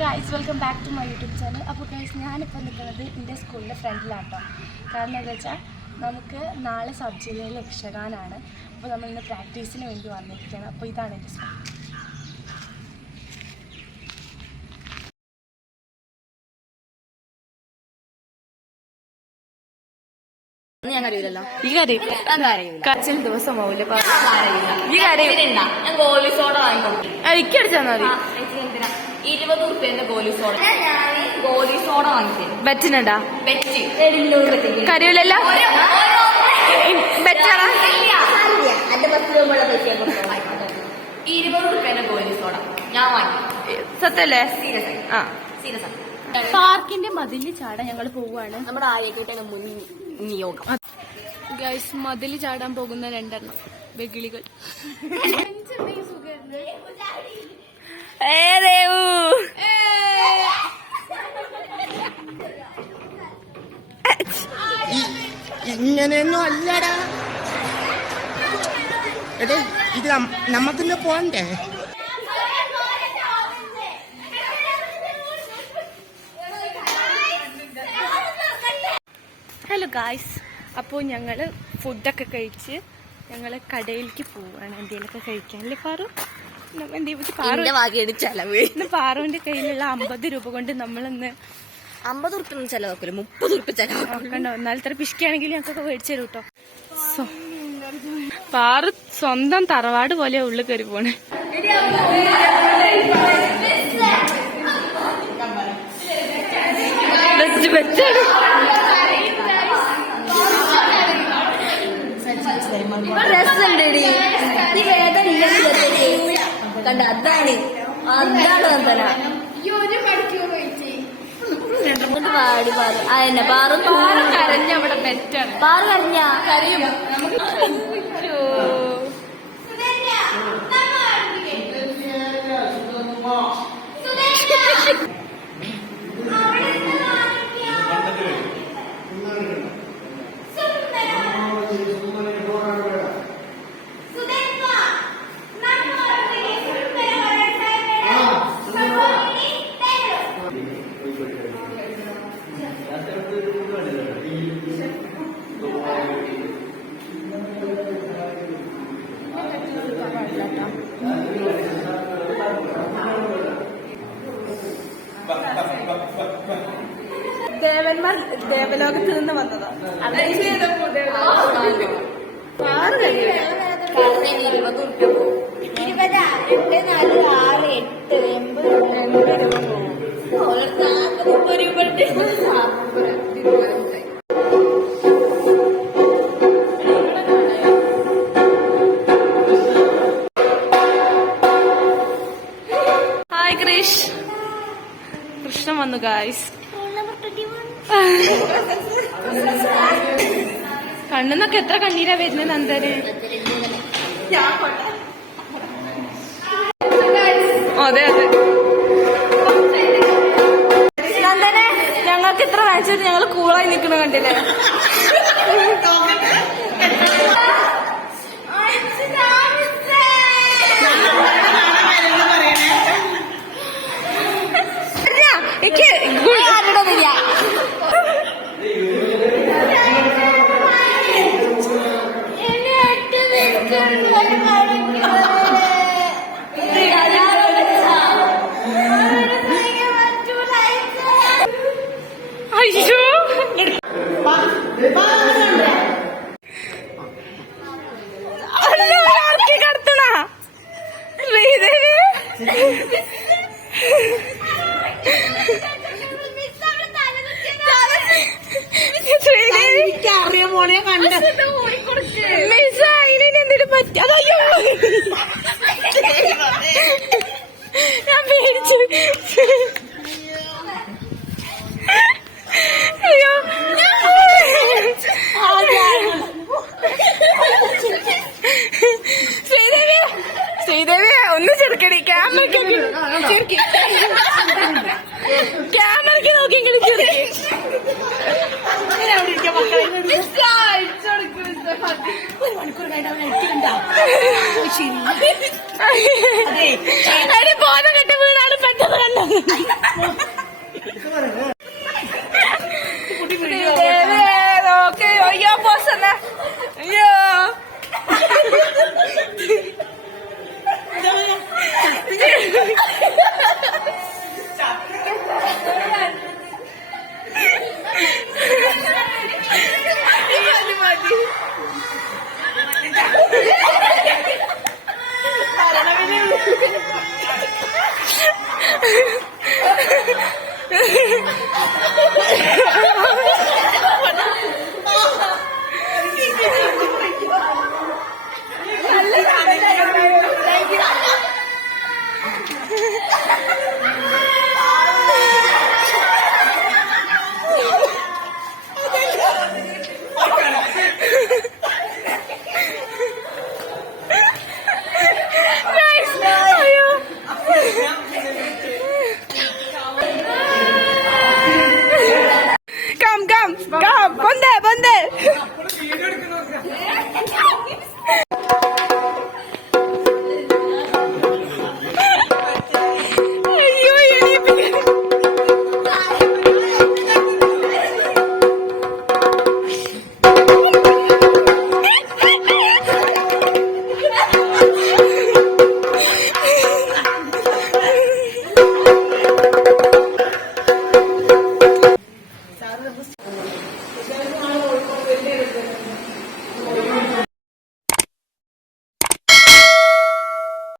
Guys welcome back to my YouTube channel. അപ്പോൾ guys ഞാനിപ്പോൾ നിൽക്കുന്നത് എൻ്റെ സ്കൂളിൻ്റെ ഫ്രണ്ടിലാട്ടോ. കാരണം എന്താ വെച്ചാൽ നമുക്ക് നാളെ സബ് ജില്ലയിൽ യക്ഷഗാനാണ്. അപ്പോൾ നമ്മളിന്ന് പ്രാക്ടീസിന് വേണ്ടി വന്നിരിക്കുകയാണ്. അപ്പോൾ ഇതാണ് എൻ്റെ സ്കൂൾ. ദിവസമാവൂലേ എനിക്കടിച്ചാൽ മതി. 20 റുപ്യന്റെ ഗോലി സോഡ വാങ്ങിത്തരും. ബെറ്റിനുണ്ടാ? കരുവില്ലല്ലോ. 20 റുപ്യന്റെ ഗോലി സോഡ ഞാൻ വാങ്ങി. സത്യല്ലേ? സീരിയസ്. പാർക്കിന്റെ മതില് ചാടാൻ ഞങ്ങൾ പോവാണ്. നമ്മുടെ ആയിക്കോട്ടെ മുൻ നിയോഗം. ഗൈസ് മതില് ചാടാൻ പോകുന്ന 2 വെകിളികൾ. ഇങ്ങനെയൊന്നും അല്ലടാ. എടേ ഇത് നമ്മക്കിന്ന് പോണ്ടേ? ഹലോ ഗായ്സ്, അപ്പോൾ ഞങ്ങൾ ഫുഡൊക്കെ കഴിച്ച് ഞങ്ങൾ കടയിലേക്ക് പോവാണ് എന്തെങ്കിലുമൊക്കെ കഴിക്കാൻ. അല്ലേ പാറു? പാറുവിന്റെ കയ്യിലുള്ള 50 രൂപ കൊണ്ട് നമ്മളിന്ന് 50 റുപ്യ ചെലവാക്കൂല, 30 റുപ്യ ചെലവാക്കണ്ടോ. എന്നാലും ഇത്ര പിശുക്കാണെങ്കിൽ ഞങ്ങൾക്കൊക്കെ മേടിച്ചു തരും കേട്ടോ. പാറു സ്വന്തം തറവാട് പോലെ ഉള്ളിൽ കയറി പോണേ. കണ്ട അതാണ് പാടി പാറ് അതന്നെ പാറു കരഞ്ഞ അവിടെ പെറ്റാണ്. പാറ് കരഞ്ഞ കരയും. ദേവന്മാർ ദേവലോകത്ത് നിന്ന് വന്നതാ. അവിടെ 20 റുപ്യ പോകും. 20, 2, 4, 6, 8, 80 രൂപ. ഹായ് കൃഷ്ണൻ വന്നു ഗായ്സ്. കണ്ണെന്നൊക്കെ എത്ര കണ്ണീരാ വരുന്നത് നന്ദന്. അതെ അതെ നന്ദനെ ഞങ്ങൾക്ക് ഇത്ര വാങ്ങിച്ചിട്ട് ഞങ്ങൾ കൂളായി നിൽക്കണ കണ്ടില്ലേ. അയ്യോ കടത്തണ എന്തെങ്കിലും പറ്റി. അതയ്യോ ഞാൻ പേടിച്ചു. അയ്യോ ശ്രീദേവി ഒന്ന് ചെറുക്കടി. ക്യാമറയ്ക്ക് നോക്കിയെങ്കിലും ചെറുക്കി. ബോധം കെട്ട വീടാണ് പെട്ടെന്ന് കണ്ടത്. നോക്ക് അയ്യോ പോസ് എന്നാ അയ്യോ മതി